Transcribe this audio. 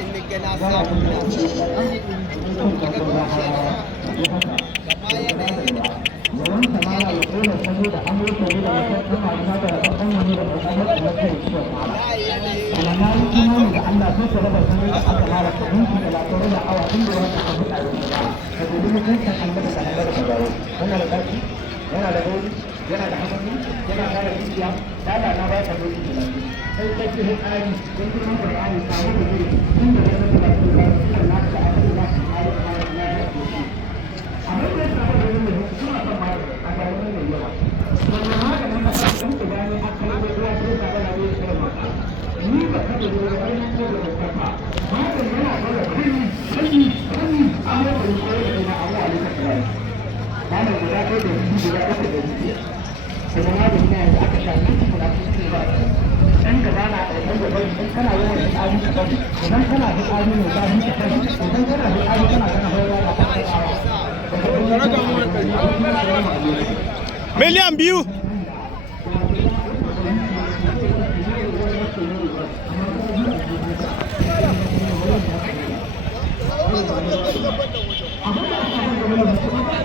اللي كان سامي yana da gauri yana da hamani yana kare dukiya da da na ba ta gauri sai kai ki hikari don kuma Qur'ani samu da guri tun da yana da lafiya da na ta abin da shi ai amma da ta da ne kuma ta ba a ga wannan ne yawa wannan haka nan da kan ku gani a kai da ya ce da da ne sai ma ni ba ka da wani ko da ka ba ba da yana da kai amma da ko da Allah ya ka mana guda ɗaya da biyu guda uku da biyu kuma magani na yanzu aka shafi shi guda biyu ba ɗan gaba na ɗan gaba idan kana yawan fitsari ka bari idan kana fitsari mai zafi ka bari idan kana fitsari kana kana hawa ba ka kai miliyan biyu